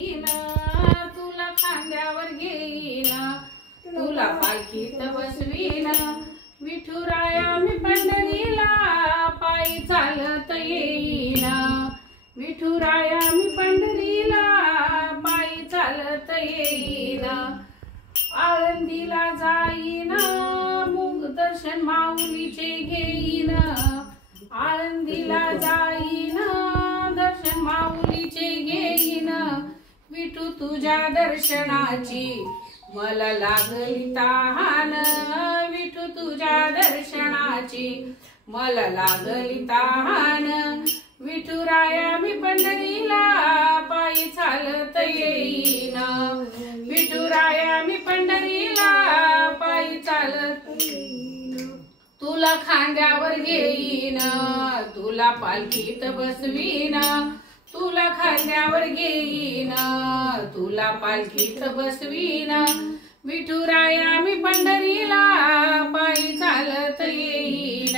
तुला खांद्यावर घेईन, तुला पालखीत बसवीन, विठुराया मी पंढरीला पायी चालत येईन, विठुराया मी पंढरीला पायी चालत येईन, आळंदीला जाईन मुग दर्शन माऊलीचे घेईन, आळंदीला जाईन दर्शन माऊलीचे घेईन, विठू तुझ्या दर्शनाची मला लागली तहान, विठू तुझ्या दर्शनाची मला लागली तहान, विठुराया मी पंढरीला पायी चालत येईन, विठुराया मी पंढरीला पायी चालत येईन, तुला खांद्यावर घेईन, तुला पालखीत बसवीन, तुला खांद्यावर घेईन, तुला पालखीत बसवीन, विठुराया मी पंढरीला पायी चालत येईन,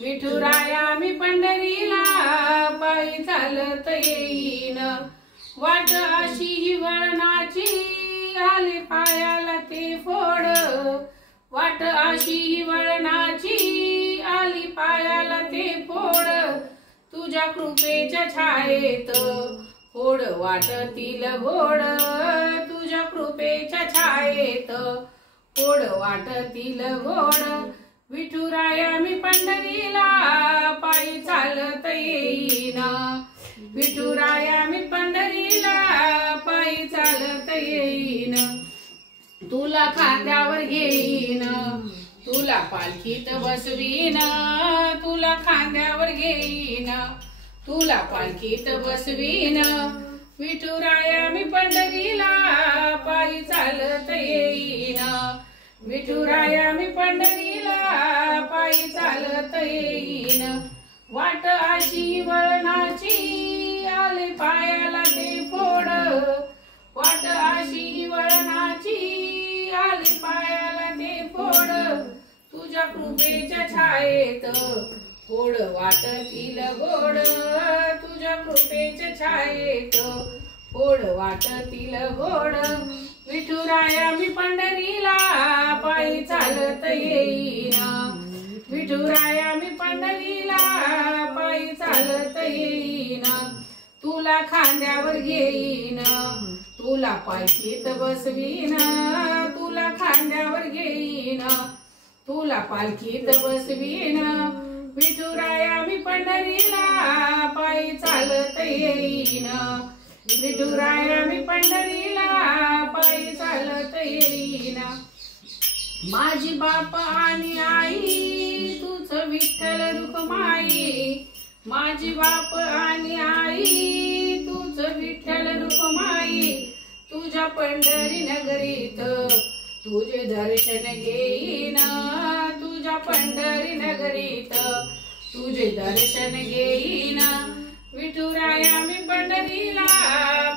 विठुराया मी पंढरीला पायी चालत येईन, वाट अशी हिवळणाची आले पायाला ते फोड, वाट अशी हिवळणाची आली पायाला ते फोड, तुझ्या कृपेच्या छायेत होड वाटतील गोड, तुझ्या कृपेच्या छायेत होड वाटतील गोड, विठुराया मी पंढरीला पायी चालत येईन, विठुराया मी पंढरीला पायी चालत येईन, तुला खांद्यावर घेईन, तुला पालखीत बसवीन, तुला खांद्यावर घेईन, तुला पालखीत बसवीन, विठुराया मी पंढरीला पायी चालत येईन, विठुराया मी पंढरीला पायी चालत येईन, वाट अशी वळणाची आले पायाला ते फोड, वाट अशी वळणाची आले पायाला ते फोड, तुझ्या कृपेच्या छायेत गोड वाटतील गोड, तुझ्या कृपेच्या छायेत गोड वाटतील गोड, विठुराया मी पंढरीला पायी चालत येईन, विठुराया मी पंढरीला पायी चालत येईन, तुला खांद्यावर घेईन, तुला पालखीत बसवीन, तुला खांद्यावर घेईन, तुला पालखीत बसवीन, विठुराया मी पंढरीला पायी चालत येईन, विठुराया मी पंढरीला पायी चालत येईन, माझी बाप आणि आई तुझ विठ्ठल रुक्माई, माझी बाप आणि आई तुझ विठ्ठल रुक्माई, तुझ्या पंढरी नगरीत तुझे दर्शन घेईन, तुझ्या पंढरी नगरीत तुझे दर्शन घेईन, विठुराया मी पंढरीला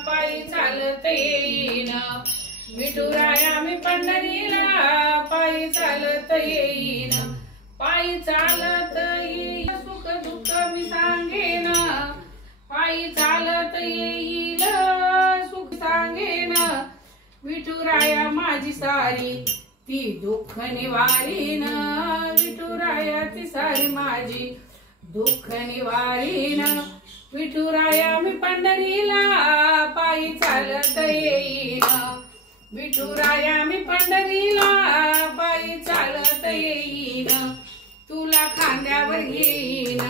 पायी चालत येईन, विठुराया मी पंढरीला पायी चालत येईन, पायी चालत येईल सुख दुःख मी सांगेन, पायी चालत येईल सुख सांगेन, विठुराया माझी सारी ती दुःख निवारीन, विठुराया ती सारी माझी दुःख निवारीन, विठुराया मी पंढरीला पायी चालत येईन, विठुराया मी पंढरीला पायी चालत येईन, तुला खांद्यावर घेईन,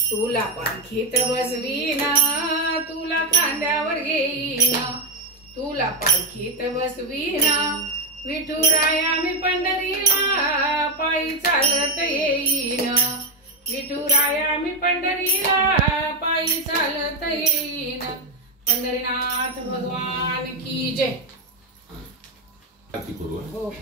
तुला पालखीत बसवीन, तुला खांद्यावर घेईन, तुला पालखीत बसवीन, विठुराया मी पंढरीला पायी चालत येईन, विठुराया मी पंढरीला पायी चालत येईन, पंढरीनाथ भगवान की जय. हो.